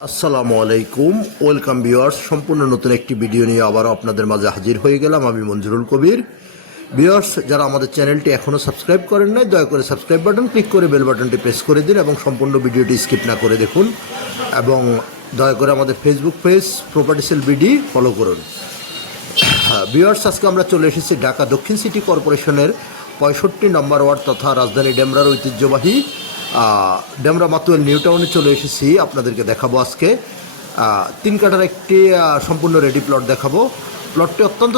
আসসালামু আলাইকুম, welcome viewers. সম্পূর্ণ নতুন একটি ভিডিও নিয়ে আবারও আপনাদের মাঝে হাজির হয়ে গেলাম। আমি মঞ্জুরুল কবির। ভিউয়ার্স, যারা আমাদের চ্যানেলটি এখনও সাবস্ক্রাইব করেন নাই, দয়া করে সাবস্ক্রাইব বাটন ক্লিক করে বেল বাটনটি প্রেস করে দিন এবং সম্পূর্ণ ভিডিওটি স্কিপ না করে দেখুন এবং দয়া করে আমাদের Facebook page property sale BD follow করুন। ভিউয়ার্স, আজকে আমরা চলে এসেছি ঢাকা দক্ষিণ সিটি কর্পোরেশনের 65 নম্বর ওয়ার্ড তথা রাজধানী ডেমরার ঐতিহ্যবাহী ডেমরা মাতুয়াল নিউ টাউনে চলে এসেছি। আপনাদেরকে দেখাবো আজকে 3 কাঠার একটি সম্পূর্ণ রেডি প্লট দেখাবো। প্লটটি অত্যন্ত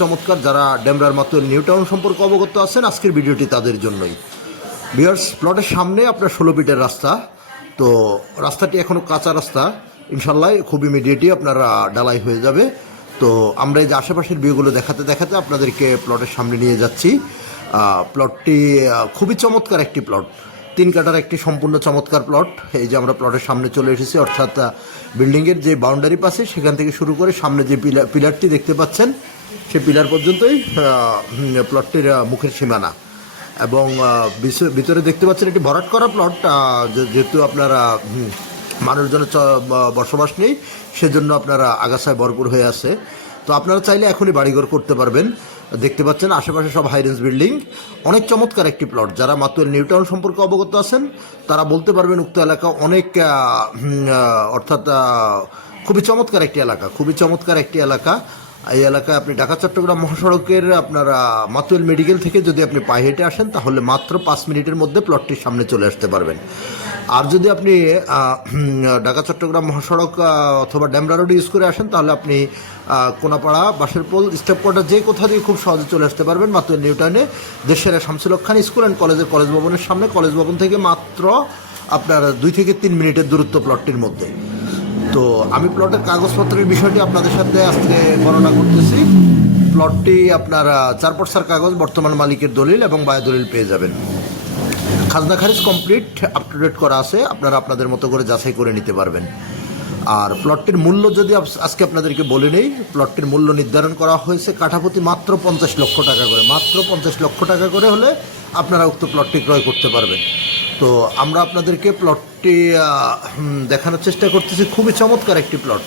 চমৎকার। যারা ডেমরার মাতুয়াল নিউ টাউন সম্পর্কে অবগত আছেন, আজকের ভিডিওটি তাদের জন্যই। ভিউয়ার্স, প্লটের সামনে আপনার 16 ফিটের রাস্তা। তো রাস্তাটি এখনও কাঁচা রাস্তা, ইনশাল্লাহ খুব ইমিডিয়েটই আপনার ঢালাই হয়ে যাবে। তো আমরা এই যে আশেপাশের ভিউগুলো দেখাতে আপনাদেরকে প্লটের সামনে নিয়ে যাচ্ছি। প্লটটি খুবই চমৎকার একটি প্লট, 3 কাঠার একটি সম্পূর্ণ চমৎকার প্লট। এই যে আমরা প্লটের সামনে চলে এসেছি, অর্থাৎ বিল্ডিংয়ের যে বাউন্ডারি পাশে সেখান থেকে শুরু করে সামনে যে পিলারটি দেখতে পাচ্ছেন, সেই পিলার পর্যন্তই প্লটটির মুখের সীমানা। এবং ভিতরে দেখতে পাচ্ছেন একটি ভরাট করা প্লট, যেহেতু আপনারা মানুষজনের বসবাস নেই, সেজন্য আপনারা আগাছায় ভরপুর হয়ে আছে। তো আপনারা চাইলে এখনই বাড়িঘর করতে পারবেন। দেখতে পাচ্ছেন আশেপাশে সব হাই রেঞ্জ বিল্ডিং, অনেক চমৎকার একটি প্লট। যারা মাতুয়াল নিউ টাউন সম্পর্কে অবগত আছেন তারা বলতে পারবেন উক্ত এলাকা অনেক অর্থাৎ খুবই চমৎকার একটি এলাকা। এই এলাকায় আপনি ঢাকা চট্টগ্রাম মহাসড়কের আপনার মাতুয়াল মেডিকেল থেকে যদি আপনি পায়ে হেঁটে আসেন তাহলে মাত্র 5 মিনিটের মধ্যে প্লটটির সামনে চলে আসতে পারবেন। আর যদি আপনি ঢাকা চট্টগ্রাম মহাসড়ক অথবা ডেমরা রোড ইউজ করে আসেন তাহলে আপনি কোনাপাড়া, বাঁশের পোল, স্টেপ কোয়ার্টার যে কোথা দিয়ে খুব সহজে চলে আসতে পারবেন মাতুয়াল নিউ টাউনে। দেশের শামসুল হক খান স্কুল অ্যান্ড কলেজ ভবনের সামনে, কলেজ ভবন থেকে মাত্র আপনার 2 থেকে 3 মিনিটের দূরত্ব প্লটটির মধ্যে। তো আমি প্লটের কাগজপত্রের বিষয়টি আপনাদের সাথে আজকে বর্ণনা করতেছি। প্লটটি আপনার 4 পর্সার কাগজ, বর্তমান মালিকের দলিল এবং বায়ু দলিল পেয়ে যাবেন। খাজনা খারিজ কমপ্লিট আপ টু ডেট করা আছে, আপনারা আপনাদের মতো করে যাচাই করে নিতে পারবেন। আর প্লটটির মূল্য যদি আজকে আপনাদেরকে বলে নেই, প্লটটির মূল্য নির্ধারণ করা হয়েছে কাঠাপ্রতি মাত্র 50 লক্ষ টাকা করে। মাত্র 50 লক্ষ টাকা করে হলে আপনারা উক্ত প্লটটি ক্রয় করতে পারবেন। তো আমরা আপনাদেরকে প্লটটি দেখানোর চেষ্টা করতেছি। খুবই চমৎকার একটি প্লট,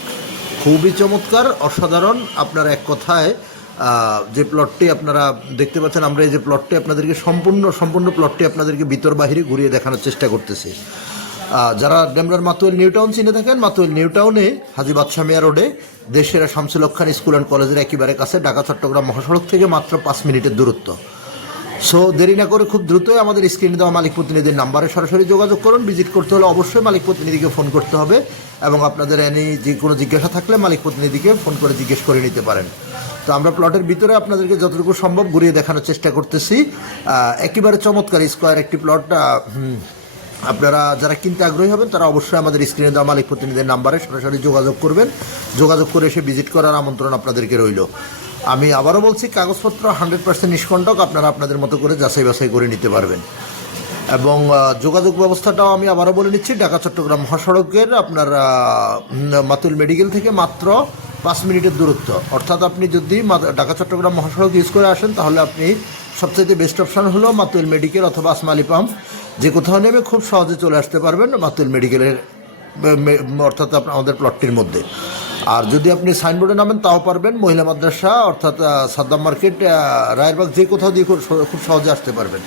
খুবই চমৎকার, অসাধারণ। আপনার এক কথায় যে প্লটটি আপনারা দেখতে পাচ্ছেন, আমরা এই যে প্লটটি আপনাদেরকে সম্পূর্ণ প্লটটি আপনাদেরকে ভিতর বাহিরে ঘুরিয়ে দেখানোর চেষ্টা করতেছি। যারা ডেমরার মাতুয়াল নিউ টাউন চিনে থাকেন, মাতুয়াল নিউ টাউনে হাজী বাদশাহ মিয়া রোডে দেশের শামসুল হক খান স্কুল অ্যান্ড কলেজের একেবারে কাছে, ঢাকা চট্টগ্রাম মহাসড়ক থেকে মাত্র 5 মিনিটের দূরত্ব। সো দেরি না করে খুব দ্রুতই আমাদের স্ক্রিনে দেওয়া মালিক প্রতিনিধির নাম্বারে সরাসরি যোগাযোগ করুন। ভিজিট করতে হলে অবশ্যই মালিক প্রতিনিধিকে ফোন করতে হবে এবং আপনাদের যে কোনো জিজ্ঞাসা থাকলে মালিক প্রতিনিধিকে ফোন করে জিজ্ঞেস করে নিতে পারেন। তো আমরা প্লটের ভিতরে আপনাদেরকে যতটুকু সম্ভব ঘুরিয়ে দেখানোর চেষ্টা করতেছি। একেবারে চমৎকার স্কোয়ার একটি প্লট। আপনারা যারা কিনতে আগ্রহী হবেন তারা অবশ্যই আমাদের স্ক্রিনে দেওয়া মালিক প্রতিনিধির নাম্বারে সরাসরি যোগাযোগ করবেন। যোগাযোগ করে এসে ভিজিট করার আমন্ত্রণ আপনাদেরকে রইল। আমি আবারও বলছি, কাগজপত্র 100% নিষ্কণ্টক, আপনারা আপনাদের মতো করে যাচাই বাছাই করে নিতে পারবেন। এবং যোগাযোগ ব্যবস্থাটাও আমি আবারও বলে নিচ্ছি, ঢাকা চট্টগ্রাম মহাসড়কের আপনার মাতুয়াল মেডিকেল থেকে মাত্র 5 মিনিটের দূরত্ব। অর্থাৎ আপনি যদি ঢাকা চট্টগ্রাম মহাসড়ক ইউজ করে আসেন তাহলে আপনি সবচেয়ে বেস্ট অপশান হলো মাতুয়াল মেডিকেল অথবা আসমা আলী পাম্প, যে কোথাও নেমে খুব সহজে চলে আসতে পারবেন মাতুয়াল মেডিকেলের, অর্থাৎ আমাদের প্লটটির মধ্যে। আর যদি আপনি সাইনবোর্ডে নামেন তাও পারবেন। মহিলা মাদ্রাসা অর্থাৎ সাদ্দাম মার্কেট, রায়েরবাগ, যে কোথাও দিয়ে খুব সহজে আসতে পারবেন।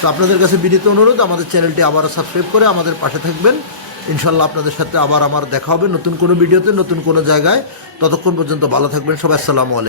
তো আপনাদের কাছে বিনীত অনুরোধ, আমাদের চ্যানেলটি আবারও সাবস্ক্রাইব করে আমাদের পাশে থাকবেন। ইনশাল্লাহ আপনাদের সাথে আবার আমার দেখা হবে নতুন কোনো ভিডিওতে, নতুন কোনো জায়গায়। ততক্ষণ পর্যন্ত ভালো থাকবেন সবাই। আসসালামু আলাইকুম।